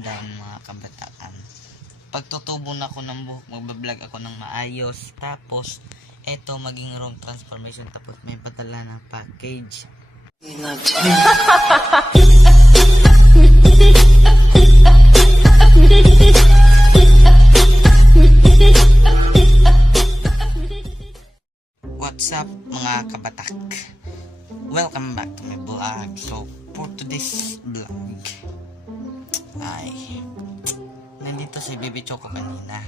down mga kabataan. Pagtutubo na ako ng buhok, magbablog ako ng maayos. Tapos, eto maging wrong transformation. Tapos may padala ng package. What's up mga kabatak? Welcome back to my vlog. So, for today's vlog, ay, nandito si Baby Choco kanina.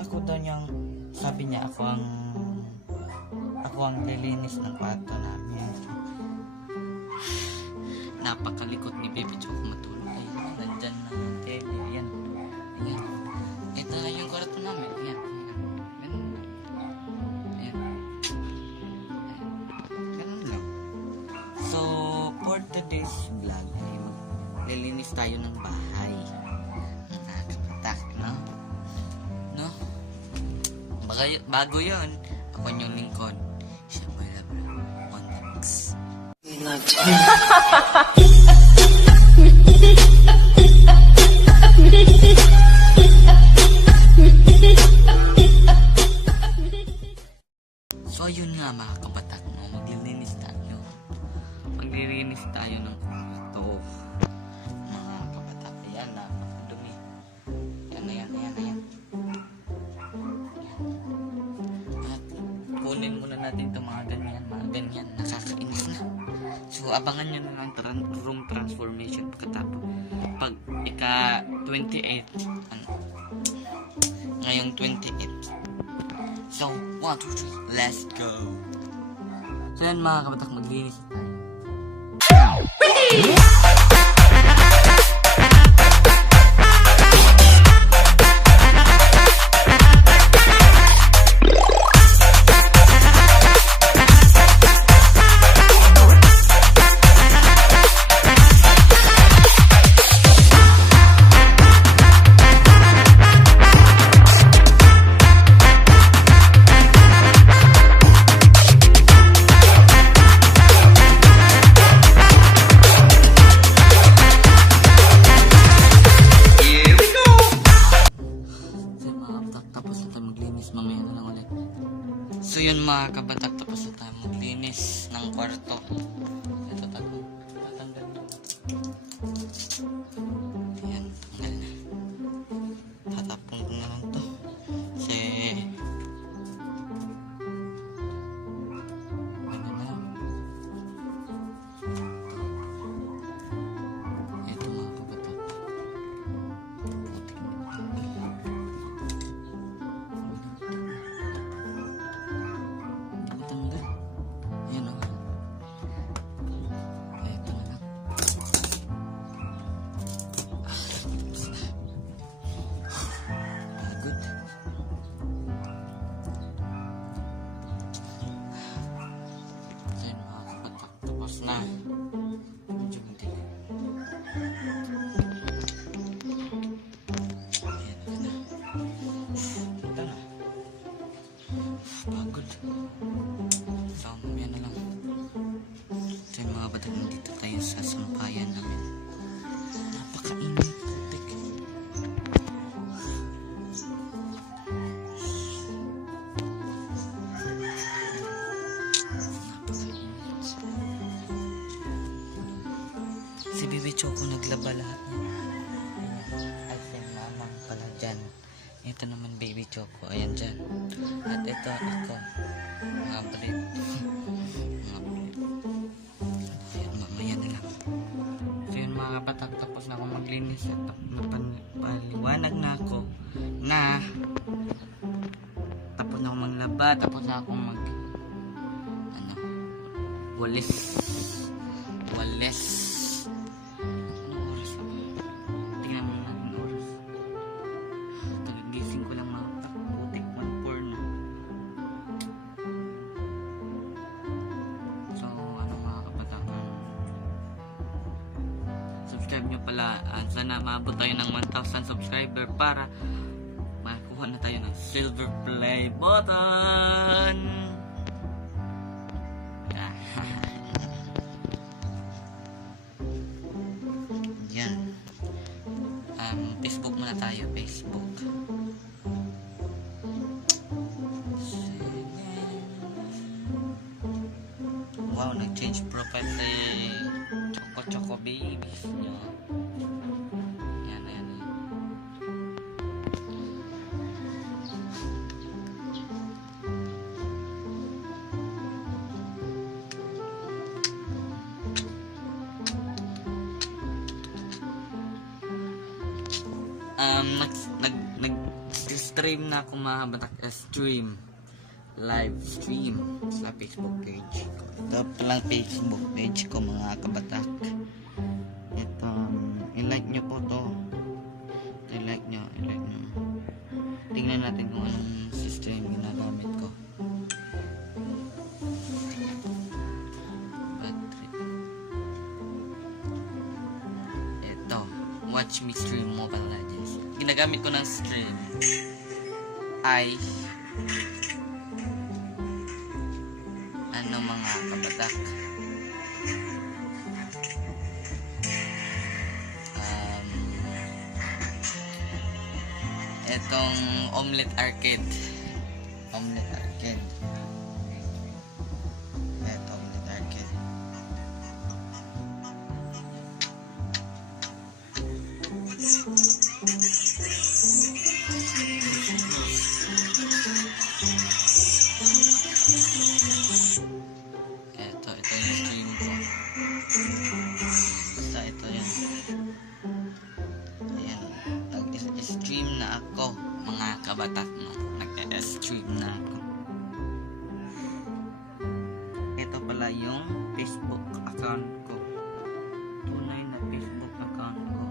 Ako daw niyang, sabi niya ako ang, ako ang lilinis ng kwarto namin. Napakalikot ni Baby Choco matulog. Ay, nandyan na yung table. Yan. Ayan. Ito na yung kwarto namin. Lang. So, for today's vlog, ay maglilinis tayo ng bahay. Nakakatak, no? No? Baga, bago yon ako yung lingkod. Siya mo labra. One thanks. So, natin itong mga ganyan, mga ganyan, nakakainis na. So, abangan nyo na lang tran- room transformation pagkatapos. Pag ika 28, ano, ngayong 28. So, 1, 2, 3, let's go! So yan mga kabatak, maglinis tayo. Tapos na tayo maglinis, mamaya na lang ulit. So yun mga kabatak, tapos na tayo maglinis ng kwarto. Napakainit. Si Bibi Choco naglaba lahat niya. Ay, si mamang pala dyan. Ito naman baby choco. Ayan dyan. At ito ako. Mga bread. mga bread. Ayan, mamaya na lang. So yun mga kapatak. Tapos na ako maglinis. At napan, paliwanag na ako na tapos na ako maglaba. Tapos na ako mag ano walis. Walis. Pala. Uh, sana maabot tayo ng 1,000 subscriber para makakuha na tayo ng silver play button. Profile kay Choco Choco Babies nyo. Yan, yan. Um, nag, nag, nag, stream na ako mga batak stream. Live stream sa Facebook page. Ito palang Facebook page ko mga kabatak. Ito, um, i-like nyo po to. I-like nyo, i-like nyo. Tingnan natin kung anong system ginagamit ko. Ito, watch me stream Mobile Legends. Ginagamit ko ng stream ay ano mga kabatak. Um, etong omelette arcade ako, mga kabatak mo. Nag-stream na ako. Ito pala yung Facebook account ko. Tunay na Facebook account ko.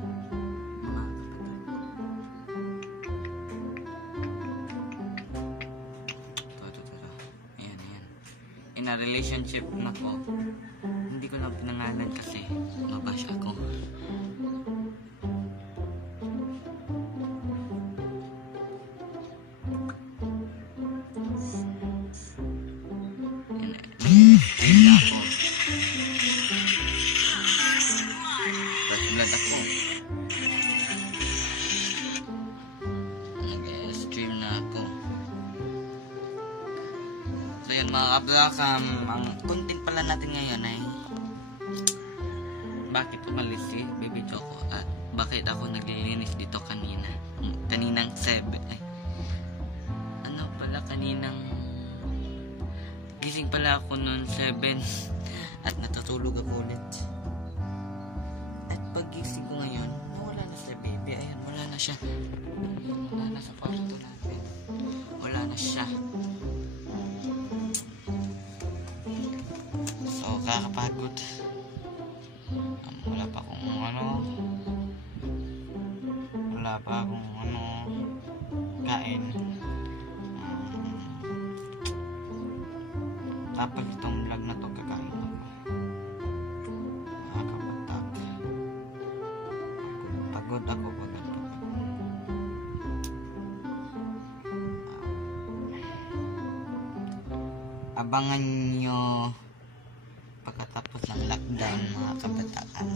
Mga kabatak. Ito, ito, ito. Ayan, ayan. In a relationship na ko. Hindi ko lang pinangalan kasi mabash ako. Mga kablak, um, ang content pala natin ngayon ay bakit umalis si Baby Choco at bakit ako naglilinis dito kanina. Mm, Kaninang 7. Ay, ano pala kaninang gising pala ako noon 7 at natutulog ako ulit. At pagising ko ngayon, wala na si baby. Ayan, wala na siya. Wala na sa kwarto natin. Wala na siya. So, kakapagod. Um, wala pa akong ano. Wala pa akong ano. Kain. Um, itong vlog na to kakain ako. Nakakapatak. Pagod ako. Pagod ako. Abangan nyo pagkatapos ng lockdown mga kabataan.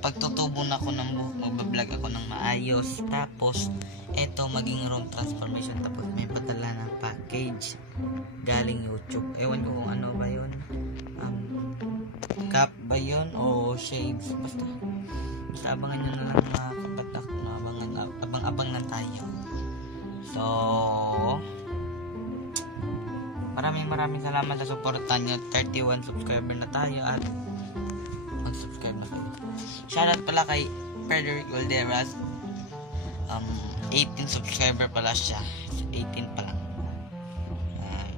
Pagtutubo na ako ng buhok magbablog ako ng maayos. Tapos eto maging room transformation. Tapos may padala ng package galing youtube. Ewan ko kung ano ba yun. Um, cap ba yun? O shades? Basta basta abangan nyo na lang mga kabatak no? abangan, abang abang na tayo. So Maraming maraming salamat sa suporta nyo. 31 subscriber na tayo at mag-subscribe na kayo. Shoutout pala kay Frederick Valderas. Um, 18 subscriber pala siya. 18 pa lang. Ah,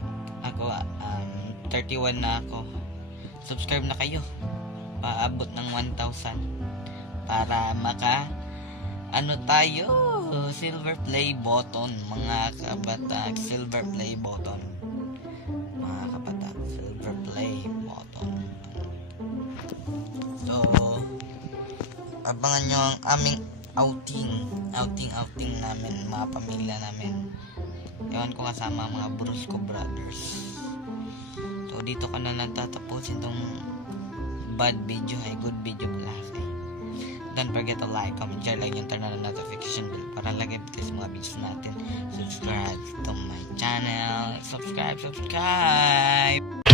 ako, um, 31 na ako. Subscribe na kayo. Paabot ng 1,000. Para maka ano tayo silver play button mga kabatak silver play button abangan nyo ang aming outing outing outing namin mga pamilya namin ewan ko kasama mga Brusco brothers so dito ko na natatapusin tong bad video ay good video pala kasi Don't forget to like, comment, share, like yung turn on the notification bell para lagi update mga videos natin. Subscribe to my channel. Subscribe, subscribe!